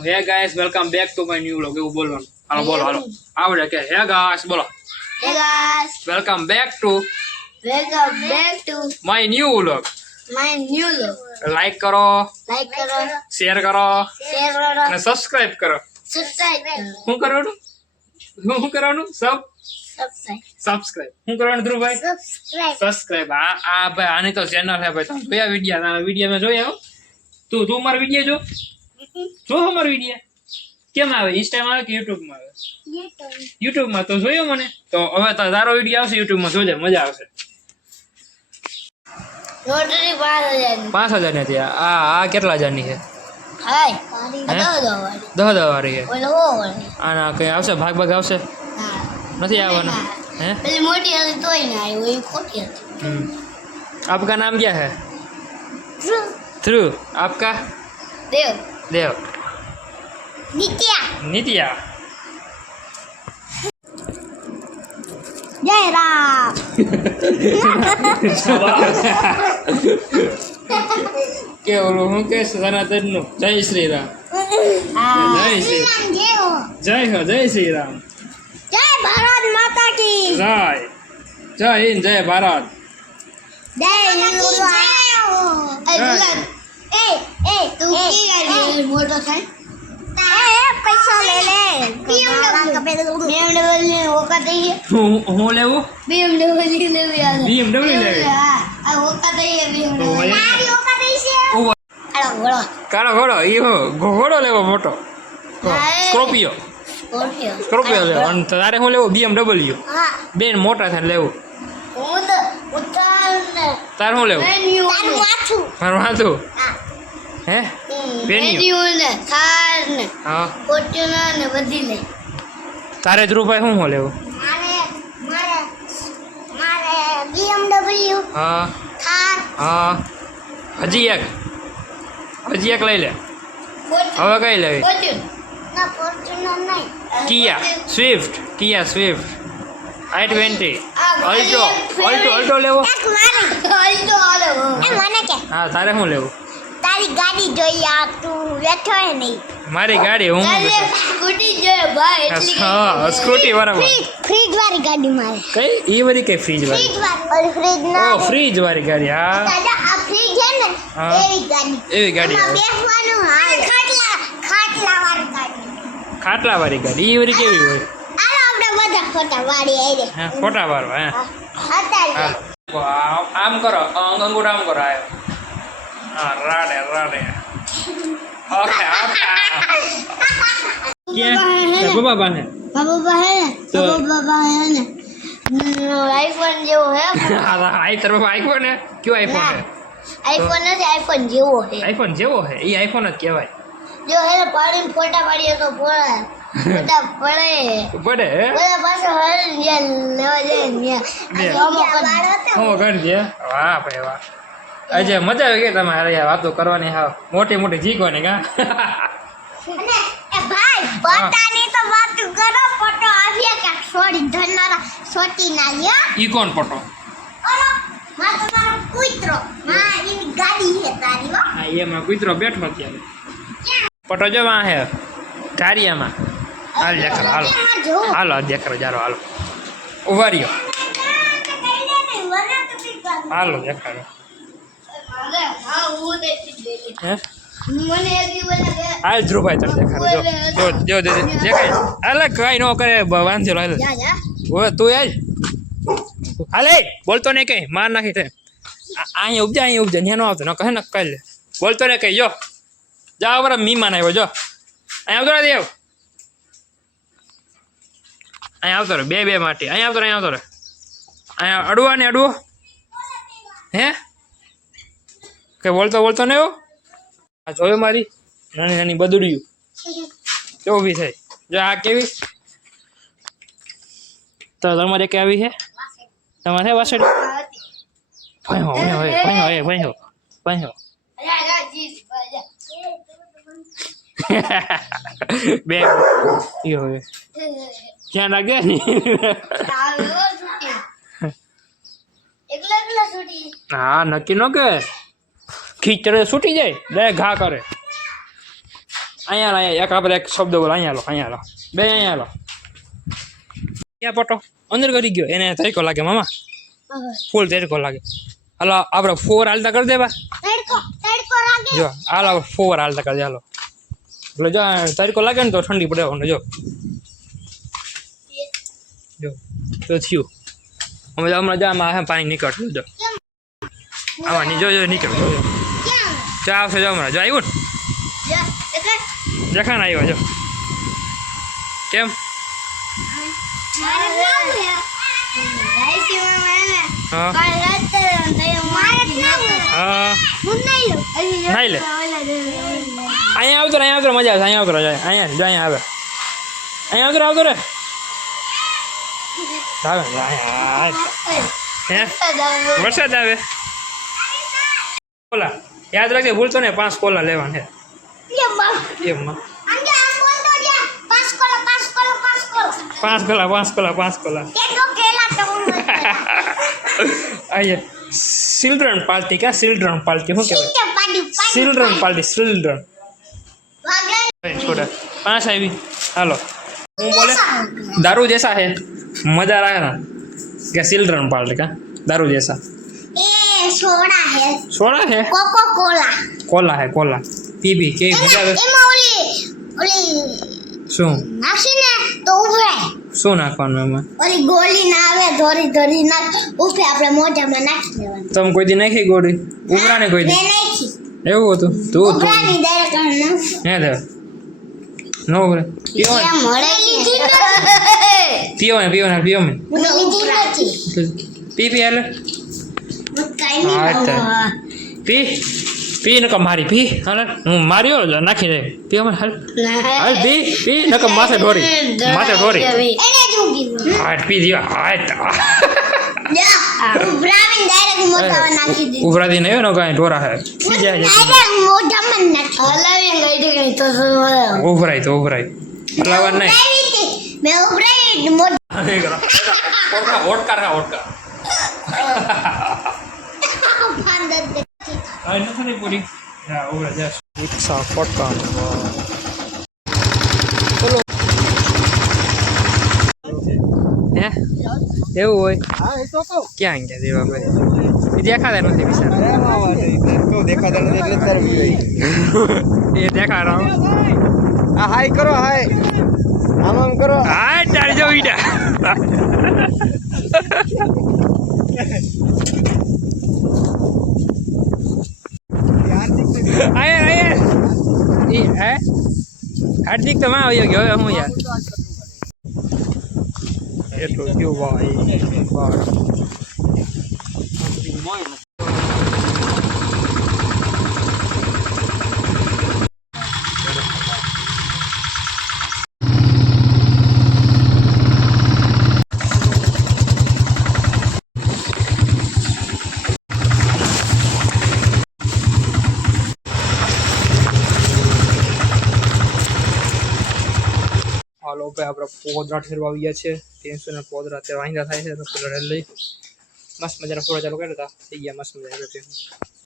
હે guys welcome back to my new vlog એવું બોલવાનું હાલો બોલો હાલો આવડે કે હે ગાઈસ બોલો Hey guys, welcome back to my new vlog my new look. Like કરો Like करो, શેર કરો share करो, અને સબસ્ક્રાઇબ કરો subscribe करो, શું કરવાનું subscribe, સબસ્ક્રાઇબ શું કરવાનું ધ્રુવભાઈ subscribe. સબસ્ક્રાઇબ આ ભાઈ આની તો ચેનલ છે ભાઈ તમે જોયા વિડિયો મેં જોયા હો? તું મારો વિડિયો જો અમારો વિડિયો કેમ આવે ઇન્સ્ટામાં આવે કે યુટ્યુબમાં આવે યુટ્યુબમાં તો જોયો મને તો હવે તો તારો વિડિયો આવશે યુટ્યુબમાં જોજે મજા આવશે Rotary 5000. 5000 ની હતી આ કેટલા હજારની છે Hi. હે? Ada 10 વાળી છે Ola ho. આના કઈ આવશે ભાગ આવશે Nah. નથી આવવાનું હે Peli moti ali toy na ai, oi khoti હતી. आपका नाम क्या है True. ध्रुव आपका Dev. देव Nitya. नित्या Jai Ram. કે ઓલું હું કે સનાતન નું જય શ્રી રામ જય શ્રી જય Shri Ram Jai Bharat Mata ki. જય હિન્દ જય ભારત Jai Hindu. તું કી ગાડી મોટો થાય પૈસા લે લે BMW ને ઓકા દઈએ હું લેવું BMW લેવી આ BMW લેવી આ ઓકા દઈએ BMW તો વળી. મારી ઓકા દઈ છે ઓહો. આલો ઘોડો કાળો ઘોડો ઈ ઘોડો લેવો મોટો સ્કોર્પિયો સ્કોર્પિયો લેવો અને તારે હું લેવું BMW હા બેન મોટા થાય લેવું હું તો ઉતાર ને તારે શું લેવું તારું માથું મારું હાથું હા હે Venue. Venue ને થાર ને હા ફોર્ચ્યુનર ને બધી લઈ તારે ધ્રુવભાઈ શું લેવું મારે BMW હા થાર હા હજી એક લઈ લે હવે કઈ લેવી ફોર્ચ્યુનર નહીં કિયા સ્વિફ્ટ i20 અલ્ટો લેવો મને કે હા તારે શું લેવું તારી ગાડી જોઈએ આ તું બેઠો હે નહીં મારી ગાડી હું સ્કૂટી જોઈએ ભાઈ એટલી હા સ્કૂટી બરાબર ફ્રીજ વાળી ગાડી મારે કઈ એ બધી કઈ ફ્રીજ વાળી ઓલી ફ્રીજ ના ઓ ફ્રીજ વાળી ગાડી હા દાદા આ ફ્રીજ છે ને હા. એવી ગાડી એવી ગાડી એમાં આવે. બેસવાનું હા ખાટલા વાળી ગાડી ખાટલા વાળી ગાડી એ બધી કેવી હોય આલો આપણે બધા ફોટા વાળી આઈ હા ફોટા વાળવા હે અત્યારે હા આમ કરો અંગૂઠા આમ કરો આયો હા રાડે ઓકે કે બાબા પાસે બાબા હે ને તો- બાબા હે ને આઈફોન જેવો હે આઈ તરફ આઈફોન હે કયો આઈફોન હે આઈફોન નથી આઈફોન જેવો હે આઈફોન જેવો હે એ આઈફોન જ કહેવાય જો હે ને પાડીને ફોટા પાડીએ તો ફોટા પડે પડે હે બધા પાસે હે ને જ્યાં લેવા જાય ને બે. ત્યાં હું ગણજે વાહ ભાઈ વાહ આજે મજા આવી ગઈ તમારે યાર વાતો કરવાની હા મોટી જીકવાની કા અને એ ભાઈ ફોટાની તો વાત કરો ફોટો આવ્યા કે છોડી ધનરા છોટી ના લ્યો ઈ કોણ પટો ઓલો માં તમારો કૂતરો માં એની ગાડી છે તારી હો હા એમાં કૂતરો બેઠો અત્યારે પટો જો વાં હે ધારિયામાં હાલ દેખાડો હાલો દેખાડો જારો હાલો ઉભા રહ્યો હાલો દેખાડો હે હાલ ધ્રુવભાઈ તને દેખાડો જો દેખાય હાલે કઈ ન કરે વાંધો હાલ ઓય તું આજ હાલે બોલતો નહીં કઈ માર નાખી તે અહીંયા ઉપજા ત્યાં ન આવતો ન કહે ને કઈ લે બોલતો ને કઈ જો જાઓ બરાબર મીમાન આવ્યો જો અહીંયા આવતો રે દેવ અહીંયા આવતો રે બે માટે અહીંયા આવતો રે અહીંયા અડવા ને અડવો હે કઈ બોલતો ને એવો આ જોયો મારી નાની બદુડિયું કેવું ઊભી થઈ જો આ કેવી તો તમારે કે આવી છે તમારે છે વાસળી ભણ્યો બે યો ક્યાં લાગે હા નક્કી ન કે ખીચડે છૂટી જાય બે ઘા કરે અહીંયા એક આપણે એક શબ્દ બોલો અહીંયા લો બે અહીંયા લો ક્યાં પટો અંદર કરી ગયો એને તરીકો લાગે મામા ફૂલ તરીકો લાગે હાલો આપણે 4 હાલતા કરી દેવા તડકો લાગે જો હાલો 4 હાલતા કરી દે હાલો એટલે જો તરીકો લાગે ને તો ઠંડી પડે જો જો તો થયું અમે હમણાં જો આમાં પાણી નીકળતું જો આમાં જો નીકળતું જો ક્યાં ચા આવશે જો હમણાં જો આવ્યું ને જા એટલે જખાન આવ્યો જો કેમ મારે નામ છે ગાઈસી મને હા કાલ રાતે મારે નામ હા હું નહીં લો નહીં લે. અહીંયા આવતો મજા આવશે અહીંયા આવતો અહીંયા જો અહીંયા આવે અહીંયા આવતો રે આવે હે વરસાદ આવે કોલા યાદ રાખજે ભૂલતો ને 5 કોલા લેવાના છે એમમાં 5 કોલા અહીંયા ચિલ્ડ્રન પાર્ટી શું કહેવાય ચિલ્ડ્રન પાર્ટી છોટા 5 આવી હાલો હું બોલે दारू जैसा है मजा रहा है ना क्या चिल्ड्रन पार्टी का दारू जैसा सोडा है कोला है कोला पी के मजा આવે શું શું નાખવાનું એમાં ઓલી ગોળી ના આવે ધોરી નાખ ઉભે આપણે મોઢામાં નાખી દેવાનું તમે કોઈ દી નાખી ગોળી ઉભરા ને કોઈ દી મેં નાખી એવું હતું તું ઉભરાની ડાયરેક્ટ હે દે નો ઉભરે પીઓ કેમ મળે પીઓ મે મને લીધી નથી પી હાલે કાઈ હા, નહીં તે. પી નકર મારી પી હાલે હું માર્યો જ નાખી દે પીઓ મે હાલ હાલ પી નકર માથે ઢોરી એને જ ઊંઘી હાટ પી દિયો હાટ જા ઉભરાની ડાયરેક્ટ મોઢામાં નાખી દે ઉભરાતી નહીં નો કાંઈ ઢોરા હે પી જાય ડાયરેક્ટ મોઢામાં નાખી હલાવી ગઈ ગઈ તો ઉભરાય હલાવા નહીં મેં ઉભરાઈ મોઢા ઓટકાર ભાંદર દે આ નથી નહીં પૂરી જા ઉભરા જા રિક્ષા ફટકા હે એવું હોય હા એ તો કહું ક્યાં ગયા દેવાભાઈ એ દેખાતા નથી બિચારા તો દેખાતા નથી એટલે તારે એ દેખાડો આ હાય કરો હાય આમ કરો હા તારી જો ઈડા આયા ઈ હે હાર્દિક તો માં આવ્યો ગયો હવે હું યાર એટલું થયું ભાઈ હાલો ભાઈ આપણે પોદરા ઠેરવા આવી ગયા છે 300 ના પોદરા અત્યારે વાંધા થાય છે તો પોદરા લઈ મસ્ત મજાના ફોટા ચાલુ કર્યા હતા થઈ ગયા મસ્ત મજા